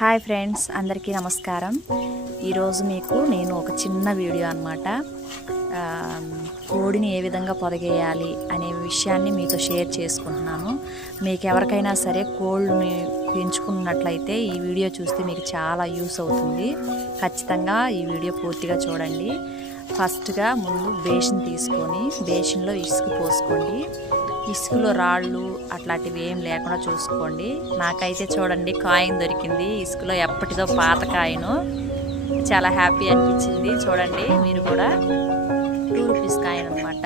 Hi friends, అందరికీ నమస్కారం. ఈరోజు మీకు నేను ఒక చిన్న వీడియో అన్నమాట. కోడిని ఏ విధంగా పొదగేయాలి అనే విషయాన్ని మీతో షేర్ చేసుకుంటున్నాను. మీకు ఎవరికైనా సరే కోళ్ళని పెంచుకున్నట్లయితే ఈ వీడియో చూస్తే మీకు చాలా యూస్ అవుతుంది. ఖచ్చితంగా ఈ వీడియో పూర్తిగా చూడండి. ఫస్ట్గా ముందు బేసిన్ తీసుకొని బేసిన్లో ఇసుక పోసుకోండి. ఇసుకలో రాళ్ళు అట్లాంటివి ఏం లేకుండా చూసుకోండి. నాకైతే చూడండి కాయిన్ దొరికింది ఇసుకలో, ఎప్పటిదో పాత కాయిను. చాలా హ్యాపీ అనిపించింది. చూడండి మీరు కూడా 2 రూపీస్ కాయిన్ అనమాట.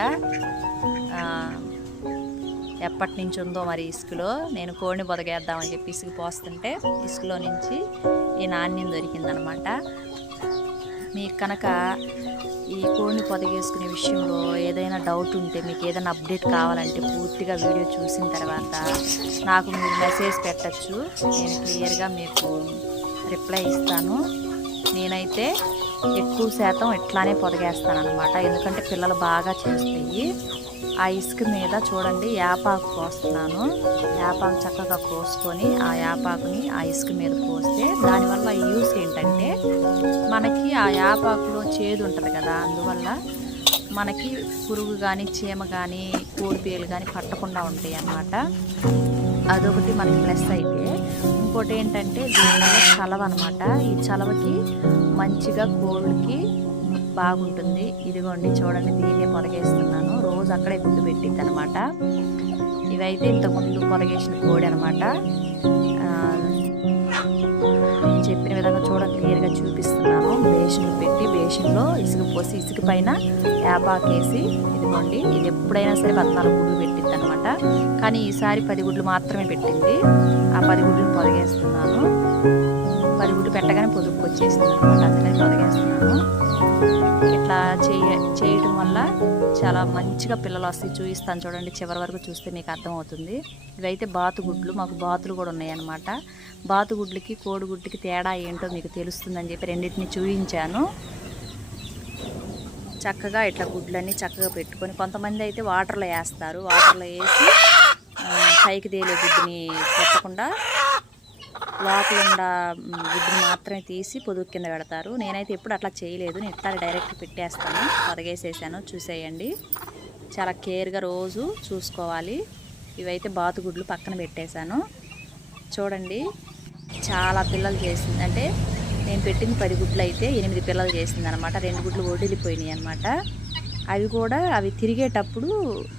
ఎప్పటి నుంచి ఉందో మరి ఇసుకలో. నేను కోడిని బొదగేద్దామని చెప్పి ఇసుక పోస్తుంటే ఇసుకలో నుంచి ఈ నాణ్యం దొరికిందనమాట. మీకు కనుక ఈ కోడిని పొదగేసుకునే విషయంలో ఏదైనా డౌట్ ఉంటే, మీకు ఏదైనా అప్డేట్ కావాలంటే పూర్తిగా వీడియో చూసిన తర్వాత నాకు మీరు మెసేజ్ పెట్టచ్చు. నేను క్లియర్గా మీకు రిప్లై ఇస్తాను. నేనైతే ఎక్కువ శాతం ఇట్లానే పొదగేస్తాను అనమాట. ఎందుకంటే పిల్లలు బాగా చేస్తాయి. ఆ ఇసుక మీద చూడండి యాపాకు పోస్తున్నాను. యాపాకు చక్కగా కోసుకొని ఆ యాపాకుని ఆ ఇసుక మీద పోస్తే దానివల్ల యూస్ ఏంటంటే, మనకి ఆ యాపాకులో చేదు ఉంటుంది కదా, అందువల్ల మనకి పురుగు కానీ చీమ కానీ కోడిపీలు కానీ పట్టకుండా ఉంటాయి అన్నమాట. అదొకటి మనకి ప్లస్. అయితే ఇంకోటి ఏంటంటే దీనివల్ల చలవ అనమాట. ఈ చలవకి మంచిగా కోళ్ళకి బాగుంటుంది. ఇదిగోండి చూడండి, దీన్నే పొదగేస్తున్నాను. రోజు అక్కడే గుడ్డు పెట్టింది అనమాట. ఇవైతే ఇంతకుముందు పొదగేసిన కోడి అనమాట. నేను చెప్పిన విధంగా చూడండి, క్లియర్గా చూపిస్తున్నాను. బేసిన్లు పెట్టి బేసిన్లో ఇసుక పోసి ఇసుక పైన యాపాకేసి ఇదిగోండి, ఇది ఎప్పుడైనా సరే 14 గుడ్లు పెట్టింది అనమాట. కానీ ఈసారి 10 గుడ్లు మాత్రమే పెట్టింది. ఆ 10 గుడ్లు పొదగేస్తున్నాను. 10 గుడ్లు పెట్టగానే పొదుపు వచ్చేసింది అనమాట. అందుకని పొదగేస్తున్నాను. ఇట్లా చేయటం వల్ల చాలా మంచిగా పిల్లలు వస్తాయి. చూపిస్తాను చూడండి, చివరి వరకు చూస్తే మీకు అర్థమవుతుంది. ఇవైతే బాతుగుడ్లు, మాకు బాతులు కూడా ఉన్నాయి అన్నమాట. బాతుగుడ్లకి కోడిగుడ్లకి తేడా ఏంటో మీకు తెలుస్తుందని చెప్పి రెండింటిని చూపించాను. చక్కగా ఇట్లా గుడ్లన్నీ చక్కగా పెట్టుకొని, కొంతమంది అయితే వాటర్లో వేస్తారు. వాటర్లో వేసి పైకి తేలే గుడ్డుని పెట్టకుండా లోపల ఉన్న గుడ్డుని మాత్రమే తీసి పొదుగు కింద పెడతారు. నేనైతే ఎప్పుడు అట్లా చేయలేదు. నేను ఇట్లా డైరెక్ట్ పెట్టేస్తాను. పొదగేసేసాను, చూసేయండి. చాలా కేర్గా రోజు చూసుకోవాలి. ఇవైతే బాతుగుడ్లు పక్కన పెట్టేశాను. చూడండి చాలా పిల్లలు చేసింది. అంటే నేను పెట్టింది 10 గుడ్లు అయితే 8 పిల్లలు చేసింది అనమాట. 2 గుడ్లు వదిలిపోయినాయి అనమాట. అవి కూడా తిరిగేటప్పుడు,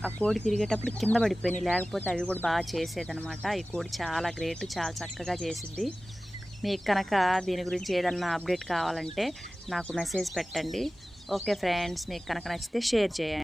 ఆ కోడి తిరిగేటప్పుడు కింద పడిపోయినాయి. లేకపోతే అవి కూడా బాగా చేసేదనమాట. ఈ కోడి చాలా గ్రేట్, చాలా చక్కగా చేసిద్ది. మీకు కనుక దీని గురించి ఏదన్నా అప్డేట్ కావాలంటే నాకు మెసేజ్ పెట్టండి. ఓకే ఫ్రెండ్స్, మీకు కనుక నచ్చితే షేర్ చేయండి.